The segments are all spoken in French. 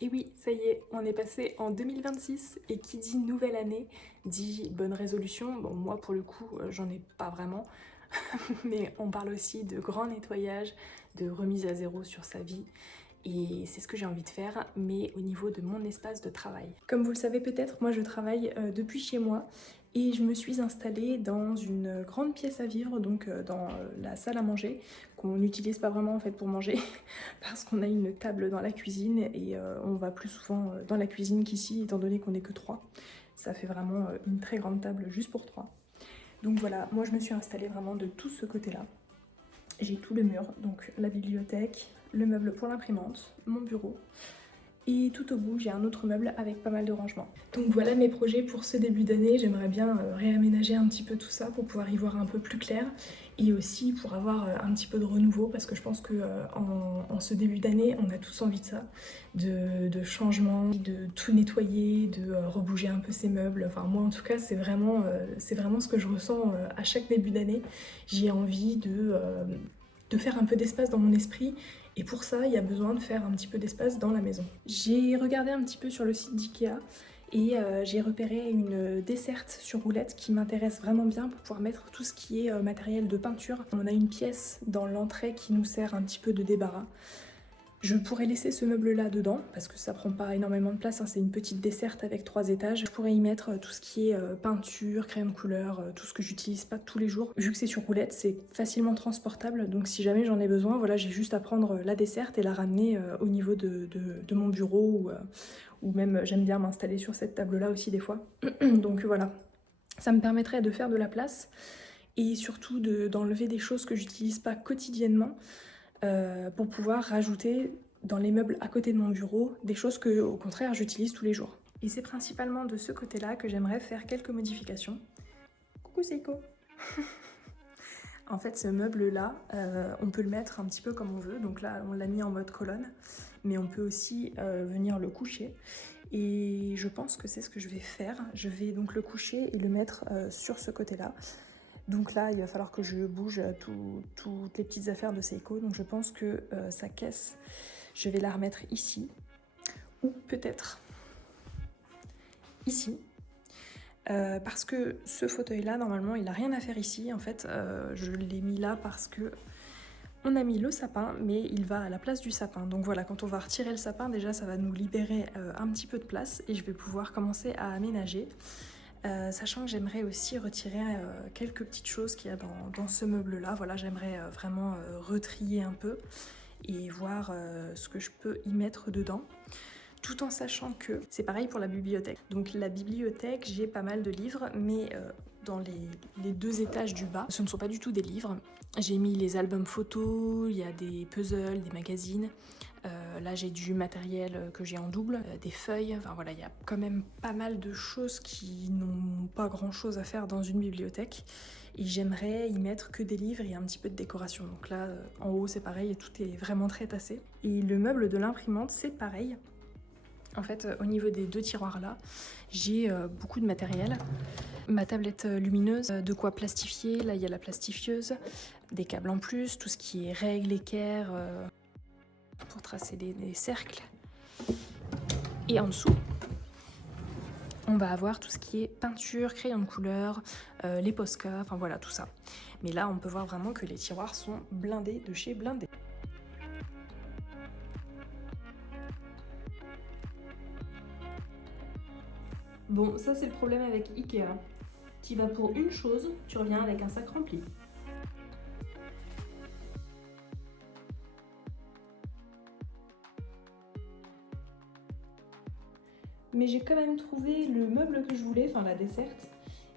Et oui, ça y est, on est passé en 2026 et qui dit nouvelle année dit bonne résolution. Bon, moi pour le coup, j'en ai pas vraiment, mais on parle aussi de grand nettoyage, de remise à zéro sur sa vie. Et c'est ce que j'ai envie de faire, mais au niveau de mon espace de travail. Comme vous le savez peut-être, moi je travaille depuis chez moi et je me suis installée dans une grande pièce à vivre, donc dans la salle à manger, qu'on n'utilise pas vraiment en fait pour manger, parce qu'on a une table dans la cuisine et on va plus souvent dans la cuisine qu'ici, étant donné qu'on n'est que trois. Ça fait vraiment une très grande table juste pour trois. Donc voilà, moi je me suis installée vraiment de tout ce côté-là. J'ai tout le mur, donc la bibliothèque, le meuble pour l'imprimante, mon bureau. Et tout au bout, j'ai un autre meuble avec pas mal de rangements. Donc voilà mes projets pour ce début d'année. J'aimerais bien réaménager un petit peu tout ça pour pouvoir y voir un peu plus clair et aussi pour avoir un petit peu de renouveau parce que je pense que en ce début d'année, on a tous envie de ça, de changement, de tout nettoyer, de rebouger un peu ses meubles. Enfin moi en tout cas, c'est vraiment ce que je ressens à chaque début d'année. J'ai envie de faire un peu d'espace dans mon esprit et pour ça, il y a besoin de faire un petit peu d'espace dans la maison. J'ai regardé un petit peu sur le site d'IKEA et j'ai repéré une desserte sur roulette qui m'intéresse vraiment bien pour pouvoir mettre tout ce qui est matériel de peinture. On a une pièce dans l'entrée qui nous sert un petit peu de débarras. Je pourrais laisser ce meuble-là dedans, parce que ça prend pas énormément de place, hein, c'est une petite desserte avec 3 étages. Je pourrais y mettre tout ce qui est peinture, crayon de couleur, tout ce que j'utilise pas tous les jours. Vu que c'est sur roulette, c'est facilement transportable, donc si jamais j'en ai besoin, voilà, j'ai juste à prendre la desserte et la ramener au niveau de mon bureau, ou même j'aime bien m'installer sur cette table-là aussi des fois. Donc voilà, ça me permettrait de faire de la place, et surtout d'enlever des choses que j'utilise pas quotidiennement, pour pouvoir rajouter dans les meubles à côté de mon bureau des choses que, au contraire, j'utilise tous les jours. Et c'est principalement de ce côté-là que j'aimerais faire quelques modifications. Coucou Seiko. En fait, ce meuble-là, on peut le mettre un petit peu comme on veut. Donc là, on l'a mis en mode colonne, mais on peut aussi venir le coucher. Et je pense que c'est ce que je vais faire. Je vais donc le coucher et le mettre sur ce côté-là. Donc là, il va falloir que je bouge toutes les petites affaires de Seiko. Donc je pense que sa caisse, je vais la remettre ici. Ou peut-être ici. Parce que ce fauteuil-là, normalement, il n'a rien à faire ici. En fait, je l'ai mis là parce que on a mis le sapin, mais il va à la place du sapin. Donc voilà, quand on va retirer le sapin, déjà, ça va nous libérer un petit peu de place et je vais pouvoir commencer à aménager. Sachant que j'aimerais aussi retirer quelques petites choses qu'il y a dans ce meuble-là. Voilà, j'aimerais vraiment retrier un peu et voir ce que je peux y mettre dedans. Tout en sachant que c'est pareil pour la bibliothèque. Donc la bibliothèque, j'ai pas mal de livres, mais dans les 2 étages du bas, ce ne sont pas du tout des livres. J'ai mis les albums photos, il y a des puzzles, des magazines. Là j'ai du matériel que j'ai en double, des feuilles, enfin voilà, il y a quand même pas mal de choses qui n'ont pas grand chose à faire dans une bibliothèque. Et j'aimerais y mettre que des livres et un petit peu de décoration. Donc là, en haut c'est pareil, et tout est vraiment très tassé. Et le meuble de l'imprimante, c'est pareil. En fait, au niveau des 2 tiroirs là, j'ai beaucoup de matériel. Ma tablette lumineuse, de quoi plastifier, là il y a la plastifieuse, des câbles en plus, tout ce qui est règles, équerres, pour tracer des cercles. Et en dessous, on va avoir tout ce qui est peinture, crayon de couleur, les Posca, enfin voilà tout ça. Mais là on peut voir vraiment que les tiroirs sont blindés de chez blindé. Bon, ça c'est le problème avec Ikea. Tu vas pour une chose, tu reviens avec un sac rempli. Mais j'ai quand même trouvé le meuble que je voulais, enfin la desserte,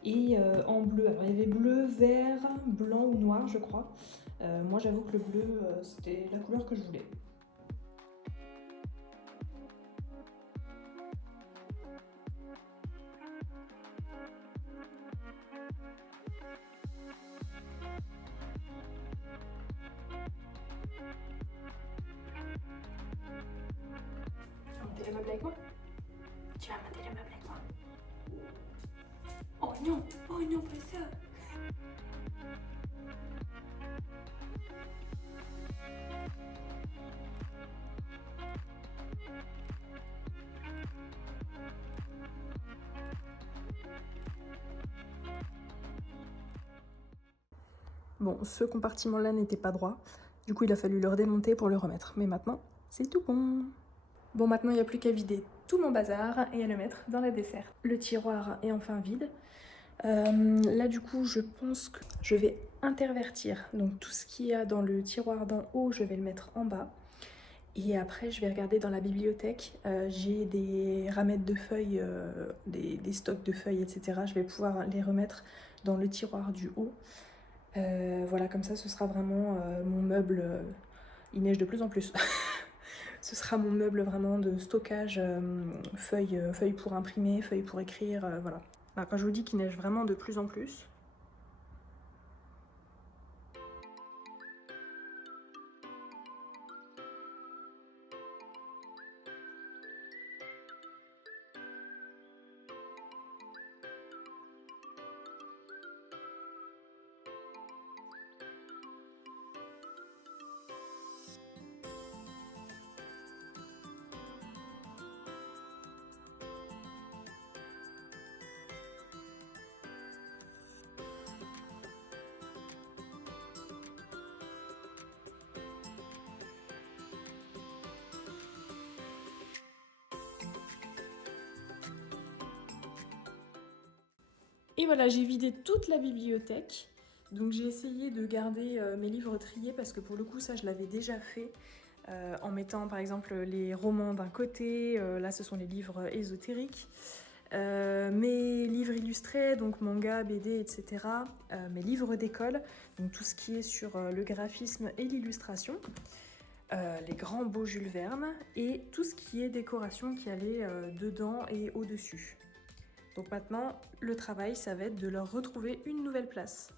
et en bleu. Alors il y avait bleu, vert, blanc ou noir je crois. Moi j'avoue que le bleu c'était la couleur que je voulais. Tu vas monter les meubles avec moi? Tu vas monter les meubles avec moi? Oh non, pas ça. Bon, ce compartiment-là n'était pas droit, du coup il a fallu le redémonter pour le remettre. Mais maintenant, c'est tout bon. Bon, maintenant il n'y a plus qu'à vider tout mon bazar et à le mettre dans la dessert. Le tiroir est enfin vide. Là du coup je pense que je vais intervertir, donc tout ce qu'il y a dans le tiroir d'en haut je vais le mettre en bas et après je vais regarder dans la bibliothèque. J'ai des ramettes de feuilles, des stocks de feuilles, etc. Je vais pouvoir les remettre dans le tiroir du haut. Voilà, comme ça ce sera vraiment mon meuble. Il neige de plus en plus. Ce sera mon meuble vraiment de stockage, feuilles pour imprimer, feuilles pour écrire, voilà. Bah, quand je vous dis qu'il neige vraiment de plus en plus. Et voilà, j'ai vidé toute la bibliothèque. Donc j'ai essayé de garder mes livres triés parce que pour le coup ça je l'avais déjà fait en mettant par exemple les romans d'un côté, là ce sont les livres ésotériques, mes livres illustrés, donc manga, BD, etc. Mes livres d'école, donc tout ce qui est sur le graphisme et l'illustration, les grands beaux Jules Verne et tout ce qui est décoration qui allait dedans et au-dessus. Donc maintenant, le travail, ça va être de leur retrouver une nouvelle place.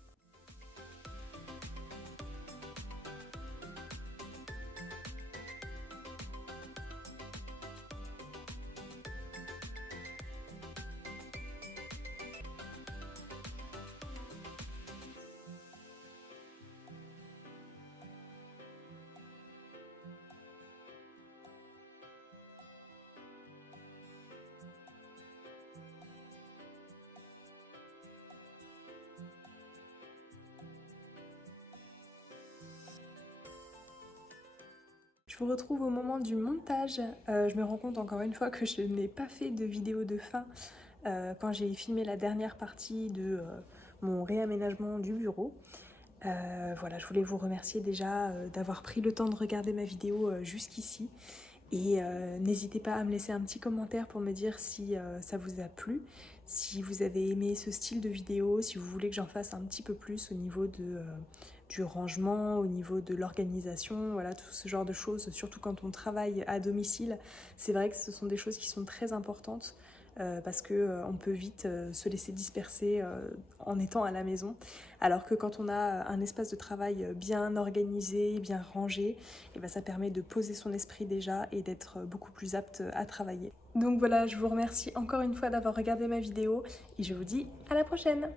Je vous retrouve au moment du montage. Je me rends compte encore une fois que je n'ai pas fait de vidéo de fin quand j'ai filmé la dernière partie de mon réaménagement du bureau. Voilà, je voulais vous remercier déjà d'avoir pris le temps de regarder ma vidéo jusqu'ici. Et n'hésitez pas à me laisser un petit commentaire pour me dire si ça vous a plu, si vous avez aimé ce style de vidéo, si vous voulez que j'en fasse un petit peu plus au niveau du rangement, au niveau de l'organisation, voilà, tout ce genre de choses, surtout quand on travaille à domicile. C'est vrai que ce sont des choses qui sont très importantes parce qu'on peut vite se laisser disperser en étant à la maison, alors que quand on a un espace de travail bien organisé, bien rangé, et ben ça permet de poser son esprit déjà et d'être beaucoup plus apte à travailler. Donc voilà, je vous remercie encore une fois d'avoir regardé ma vidéo et je vous dis à la prochaine!